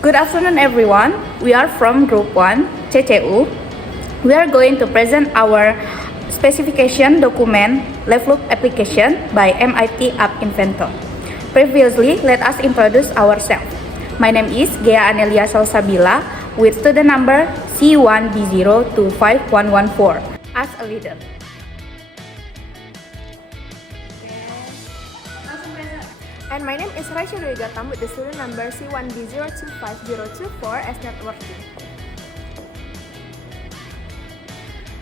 Good afternoon, everyone. We are from Group 1, CCU. We are going to present our specification document, Levelloop application by MIT App Inventor. Previously, let us introduce ourselves. My name is Gea Anelia Salsabila with student number C1B025114 as a leader. And my name is Raisya Dwi Gatam with the student number C1B025024 as networking.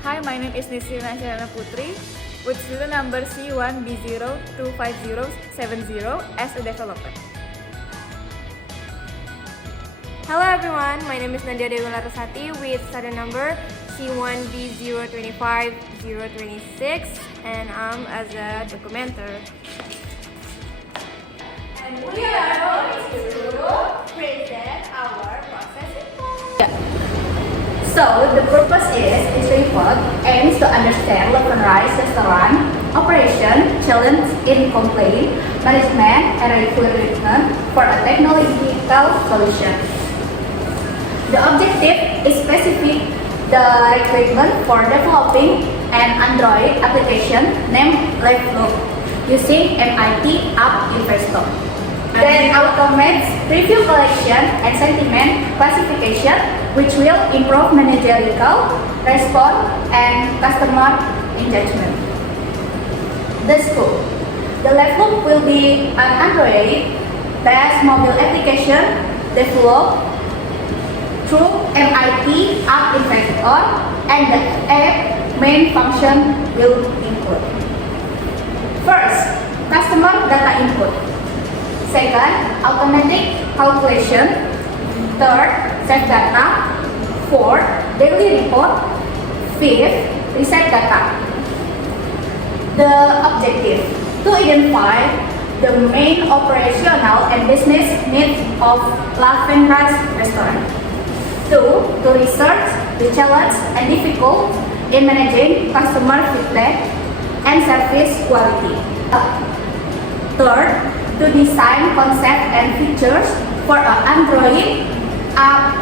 Hi, my name is Nisrina Sharana Putri with student number C1B025070 as a developer. Hello everyone, my name is Nadia Dewi Larasati with student number C1B025026 and I'm as a documenter. And we are going to present our process report. So, the purpose is this report aims to understand Levin Rice restaurant operation, challenge in complaint, management, and requirement for a technological solution. The objective is specific the requirement for developing an Android application named Levelloop using MIT App Inventor. Then automates review collection and sentiment classification, which will improve managerial response and customer engagement. The scope. The Levelloop will be an Android-based mobile application developed through MIT App Inventor, and the app main function will include: first, customer data input. Second, automatic calculation. Third, save data. Fourth, daily report. Fifth, reset data. The objective: to identify the main operational and business needs of Levin Rice restaurant. Two, to research the challenge and difficult in managing customer feedback and service quality. Third, to design concept and features for an Android app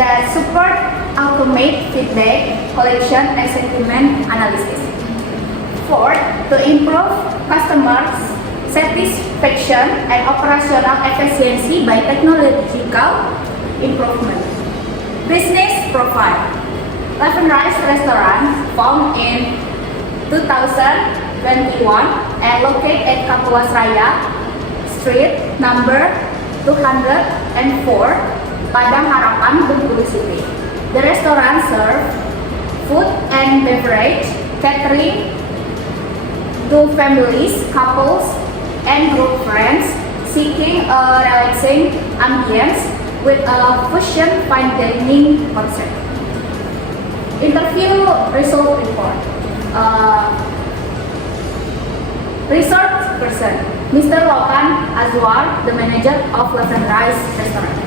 that support automate feedback collection and sentiment analysis. Fourth, to improve customers' satisfaction and operational efficiency by technological improvement. Business profile. Levin Rice restaurant found in 2021 and located at Kapuas Raya Street number 204, Padang Harapan, Bengkulu City. The restaurant serves food and beverage catering to families, couples, and group friends seeking a relaxing ambience with a fusion fine dining concept. Interview result report. Research person, Mr. Lokan Azwar, the manager of Levin Rice restaurant.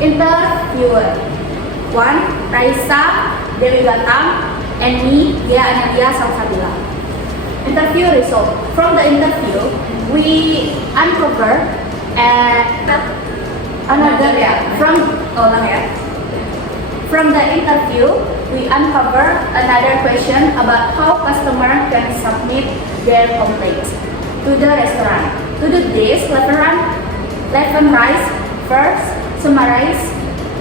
Interviewer: 1. Raisa Dewi Gatam and me, Gea Anelia Salsabila. Interview result. From the interview, we uncover From the interview, we uncover another question about how customer can submit their complaints to the restaurant. To do this, Levin Rice first summarize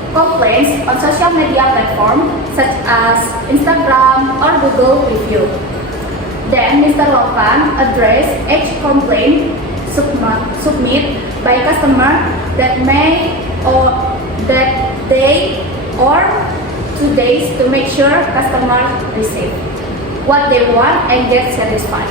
complaints on social media platforms such as Instagram or Google Review. Then, Mr. Lokan address each complaint submit by customer that day or 2 days to make sure customers receive what they want and get satisfied.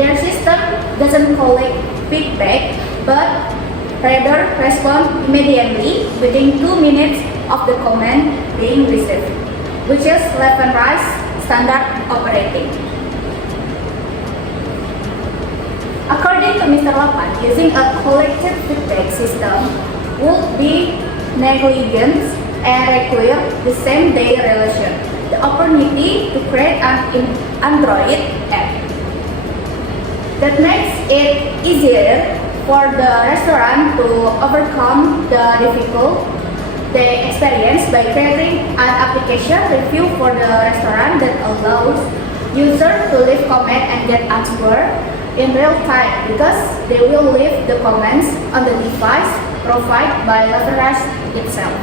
Their system doesn't collect feedback but rather respond immediately within 2 minutes of the comment being received, which is Levin Rice standard operating. According to Mr. Lokan, using a collective feedback system would be negligence and require the same day relation, the opportunity to create an Android app that makes it easier for the restaurant to overcome the difficult they experience by creating an application review for the restaurant that allows users to leave comment and get answer in real time because they will leave the comments on the device provided by Leverage itself.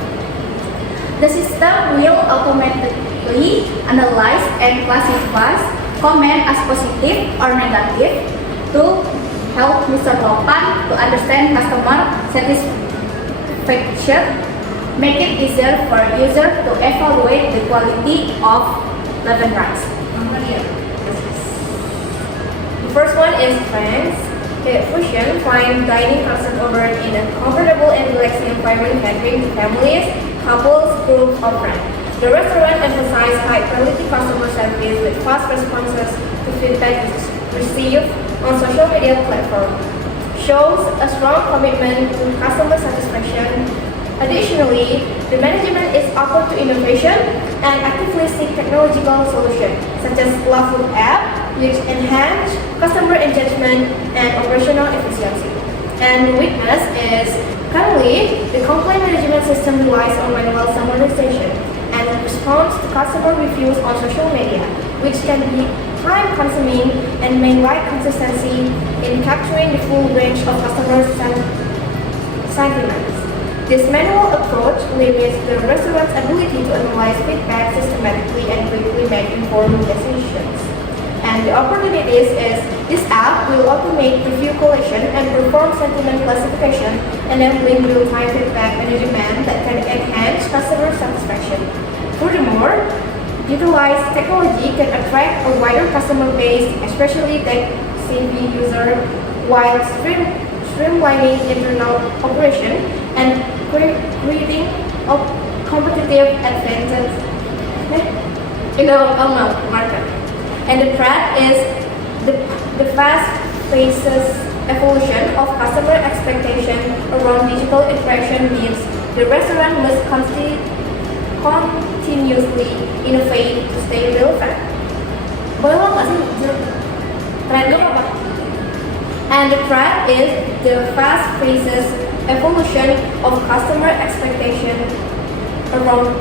The system will automatically analyze and classify comment as positive or negative to help Mr. Lopan to understand customer satisfaction, make it easier for users to evaluate the quality of Leverage. The first one is friends. Fusion fine dining concept over in a comfortable and relaxing environment catering to families, couples, groups, or friends. The restaurant emphasizes high-quality customer service with fast responses to feedback received on social media platforms. Shows a strong commitment to customer satisfaction. Additionally, the management is open to innovation and actively seek technological solutions such as Loveful app, which enhance customer engagement and operational efficiency. And the weakness is currently the complaint management system relies on manual summarization and response to customer reviews on social media, which can be time-consuming and may lack consistency in capturing the full range of customer sentiments. This manual approach limits the restaurant's ability to analyze feedback systematically and quickly make informed decisions. And the opportunities is this app will automate review collection and perform sentiment classification, enabling real-time feedback management that can enhance customer satisfaction. Furthermore, utilized technology can attract a wider customer base, especially tech-savvy users, while streamlining internal operation and creating a competitive advantage in the market. And the threat is the fast-paced evolution of customer expectation around digital interaction means the restaurant must continuously innovate to stay relevant. Boleh lo nggak sih? Threat apa? And the threat is the fast-paced evolution of customer expectation around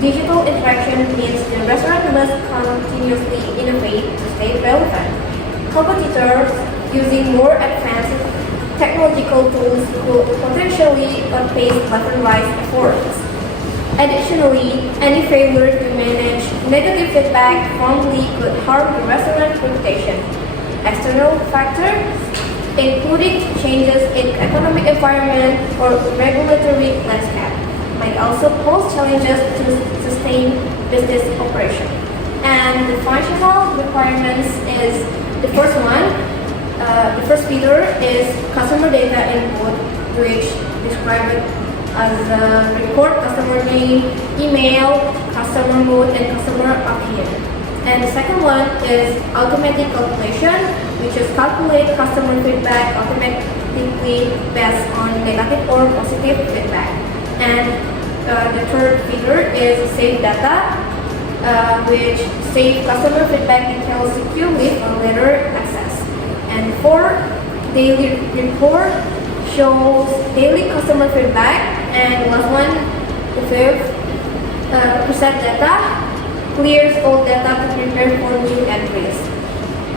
digital interaction means the restaurant must continuously innovate to stay relevant. Competitors using more advanced technological tools could potentially outpace Leverage efforts. Additionally, any failure to manage negative feedback promptly could harm the restaurant's reputation. External factors, including changes in economic environment or regulatory landscape, might also pose challenges to sustain business operation. And the functional requirements is the first one. The first feature is customer data input, which described as record customer name, email, customer mode, and customer opinion. And the second one is automatic calculation, which is calculate customer feedback automatically based on negative or positive feedback. And the third feature is save data, which save customer feedback details securely for later access. And fourth, daily report shows daily customer feedback. And the last one, the fifth, preset data, clears old data to prepare for new entries.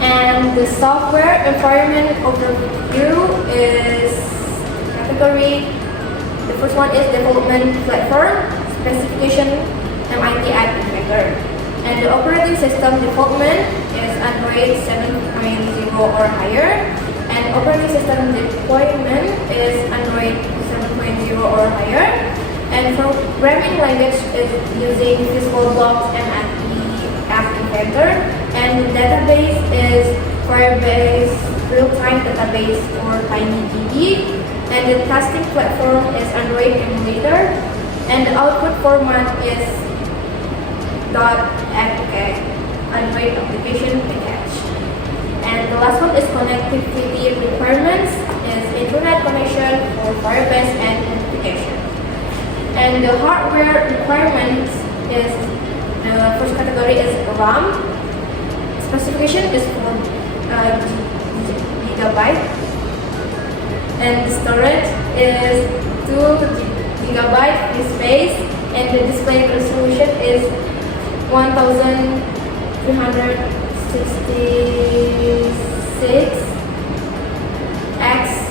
And the software environment overview is category. The first one is development platform, specification MIT IP Maker. And the operating system development is Android 7.0 or higher. And operating system deployment is Android 7.0 or higher. And programming language is using Visual Blocks and App Inventor. And the database is Firebase Real-Time Database or TinyDB. And the testing platform is Android Emulator. And the output format is .apk, Android Application Package. And the last one is connectivity requirements, is internet connection for Firebase and notification. And the hardware requirements is, the first category is RAM. Specification is for gigabyte. and the storage is 2 GB free space, and the display resolution is 1366 x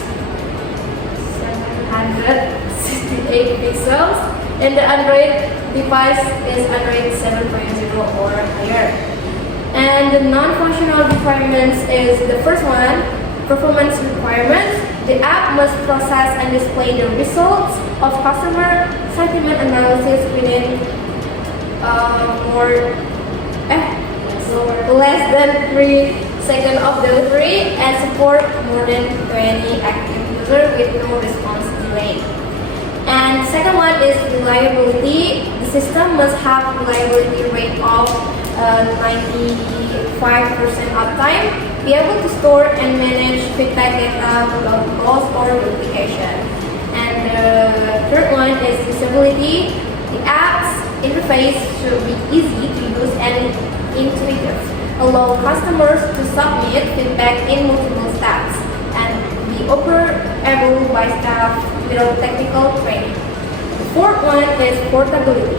768 pixels, and the Android device is Android 7.0 or higher. And the non-functional requirements is the first one, performance requirements. The app must process and display the results of customer sentiment analysis within less than 3 seconds of delivery and support more than 20 active users with no response delay. And second one is reliability. The system must have reliability rate of 95% uptime, be able to store and manage feedback data without loss or duplication. And the third one is usability. The app's interface should be easy to use and intuitive, allow customers to submit feedback in multiple steps, and be operable by staff without technical training. The fourth one is portability.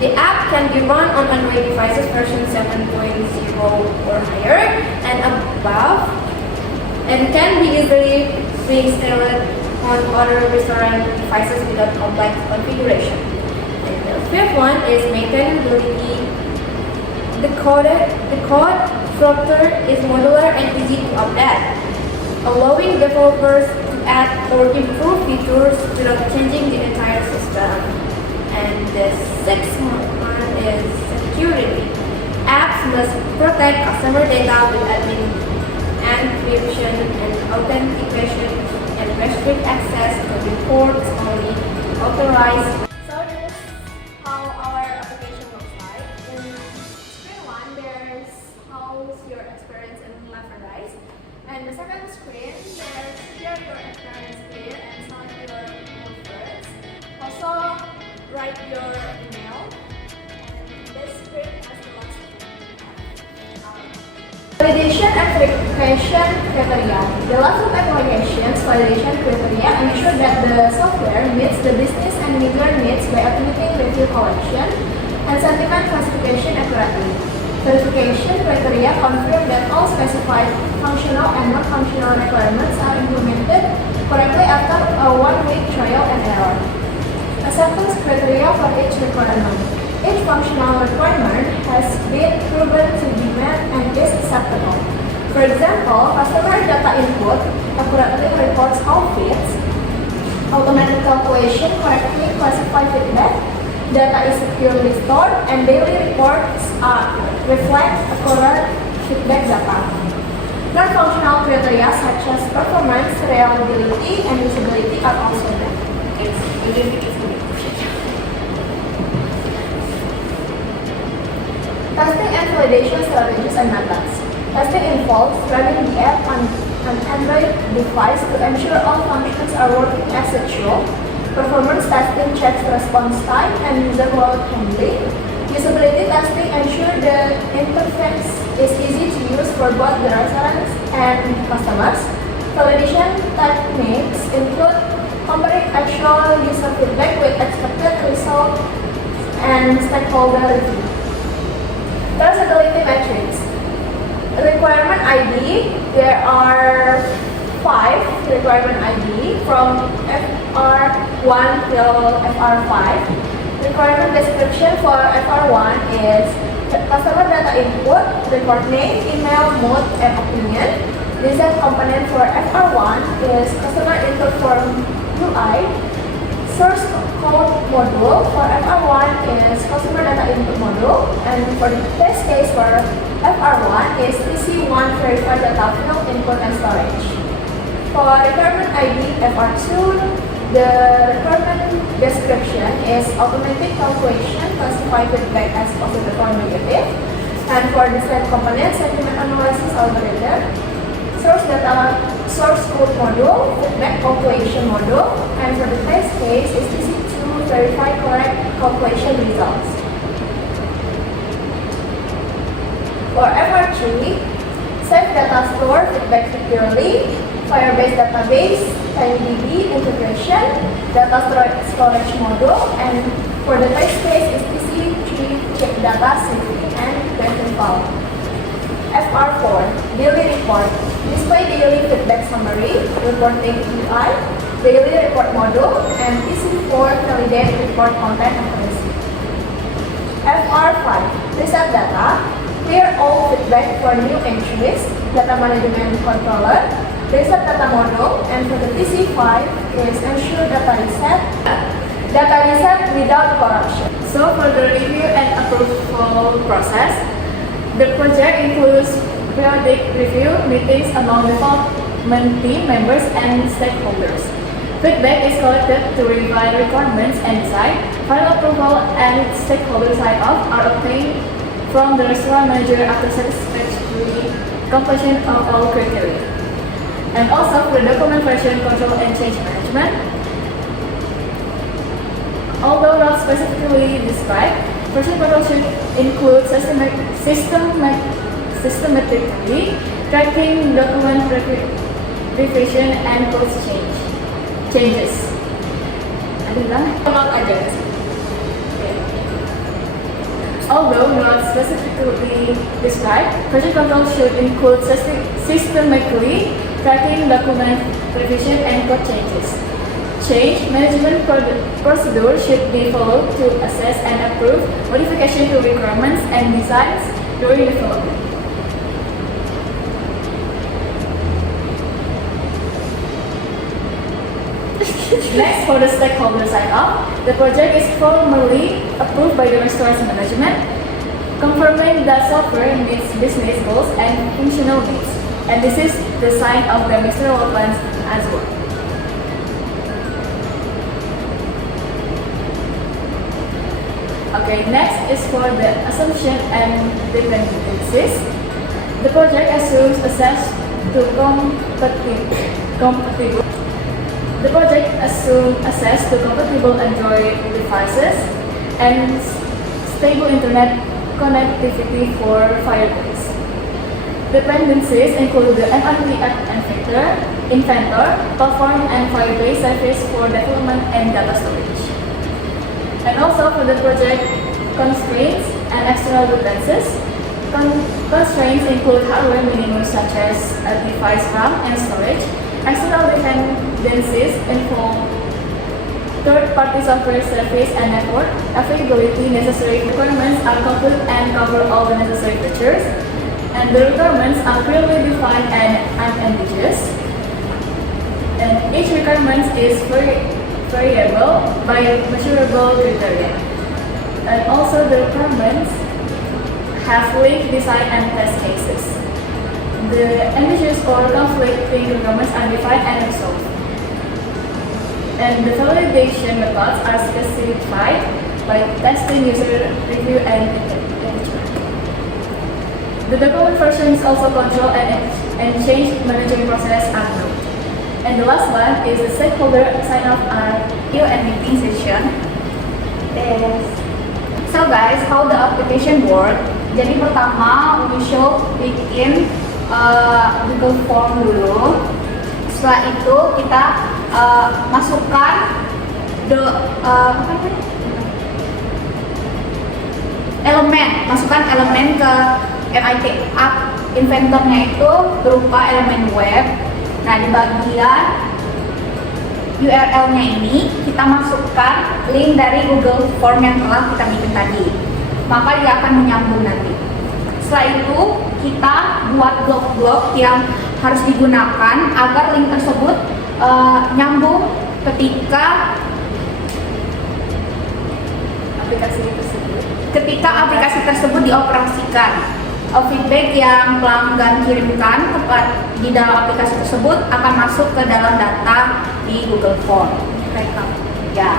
The app can be run on Android devices version 7.0 or higher and above, and can be easily installed on other restaurant devices without complex configuration. And the fifth one is maintainability. The code structure is modular and easy to update, allowing developers to add or improve features without changing the entire system. And the sixth one is security. Apps must protect customer data with admin encryption and authentication, and restrict access to reports only authorized. So this is how our application looks like. In screen 1, there's how's your experience in Leverdize. And the second screen, there's share your experience here and some of your words. Also, write your email. And this screen has the last screen. Validation and verification criteria. The last of applications validation criteria ensure that the software meets the business and user needs by automating review collection and sentiment classification accurately. Verification criteria confirm that all specified functional and non-functional requirements are implemented correctly after a one-week trial and error. Acceptance criteria for each requirement. Each functional requirement has been proven to be met and is acceptable. For example, customer data input accurately reports all feeds, automatic calculation correctly classify feedback, data is securely stored, and daily reports reflect accurate feedback data. Non-functional criteria such as performance, reliability, and usability are also met. Testing and validation strategies and methods. Testing involves running the app on an Android device to ensure all functions are working as usual. Performance testing checks response time and user wallet handling. Usability testing ensures the interface is easy to use for both the restaurants and customers. Validation techniques include comparing actual user feedback with expected results and stakeholder review. Traceability metrics. Requirement ID, there are 5 requirement ID from FR1 till FR5. Requirement description for FR1 is customer data input, report name, email, mode, and opinion. Design component for FR1 is customer input form UI. Source code module for FR1 is customer data input module, and for the test case for FR1 is TC1 verified data field input and storage. For requirement ID FR2, the requirement description is automatic calculation, classify feedback as positive or negative, and for the set component, sentiment analysis algorithm, source code module, feedback calculation module, and for the test case is TC2 verify correct calculation results. For FR3, save data store, feedback securely, Firebase database, TinyDB integration, data storage module, and for the type space is TC3 check data safety and version file. FR4 daily report display daily feedback summary, reporting UI, daily report module, and TC4 validate report content accuracy. FR5 reset data, clear all feedback for new entries, data management controller, reset data module, and for the TC5 is ensure data reset without corruption. So for the review and approval process, the project includes periodic review meetings among development team members and stakeholders. Feedback is collected to revise requirements and design. Final approval and stakeholder sign-off are obtained from the restaurant manager after satisfactory completion of all criteria. And also for document version control and change management, although not specifically described, version control should include systematically tracking document revision and code changes. Although not specifically described, version control should include systematically tracking document revision and code changes. Change management procedure should be followed to assess and approve modification to requirements and designs during development. Next, for the stakeholder sign-off, the project is formally approved by the restaurant management, confirming that software meets business goals and functional needs. And this is the sign of the ministerial plans as well. Okay, next is for the assumption and dependencies. The project assumes access to compatible. The project assumes access to compatible Android devices and stable internet connectivity for Firebase. Dependencies include the MIT Inventor, Platform, and Firebase service for development and data storage. And also for the project constraints and external dependencies. Constraints include hardware minimums such as a device RAM and storage. External dependencies involve third-party software service and network availability. Necessary requirements are complete and cover all the necessary features. And the requirements are clearly defined and unambiguous. And each requirement is variable by measurable criteria. And also the requirements have linked design and test cases. The ambiguous or conflicting requirements are defined and resolved. And the validation methods are specified by testing, user review, and engagement. The document version is also control and change management process are known. And the last one is the stakeholder sign-off review and meeting session. So guys, how the application work? Jadi pertama, we should bikin Google Form dulu. Setelah itu kita masukkan masukkan elemen ke MIT App Inventor-nya itu berupa elemen web. Nah, di bagian URL-nya ini kita masukkan link dari Google Form yang telah kita bikin tadi. Maka dia akan menyambung nanti. Setelah itu kita buat blok-blok yang harus digunakan agar link tersebut nyambung ketika aplikasi tersebut dioperasikan. Feedback yang pelanggan kirimkan di dalam aplikasi tersebut akan masuk ke dalam data di Google Form. Ya.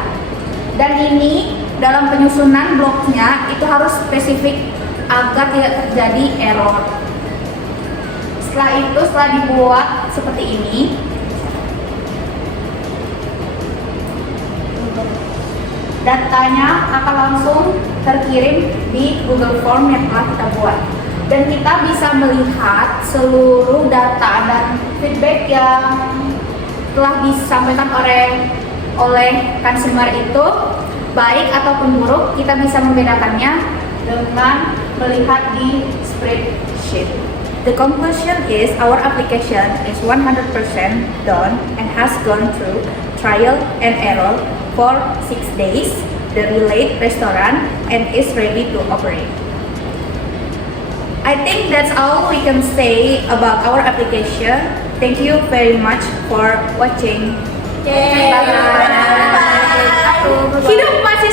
Dan ini dalam penyusunan bloknya itu harus spesifik agar tidak terjadi error. Setelah dibuat seperti ini, datanya akan langsung terkirim di Google Form yang telah kita buat. Dan kita bisa melihat seluruh data dan feedback yang telah disampaikan oleh consumer itu baik ataupun buruk, kita bisa membedakannya dengan melihat di spreadsheet. The conclusion is our application is 100% done and has gone through trial and error for 6 days, the Relate restaurant, and is ready to operate. I think that's all we can say about our application. Thank you very much for watching. Yeay. Hidup mahasiswa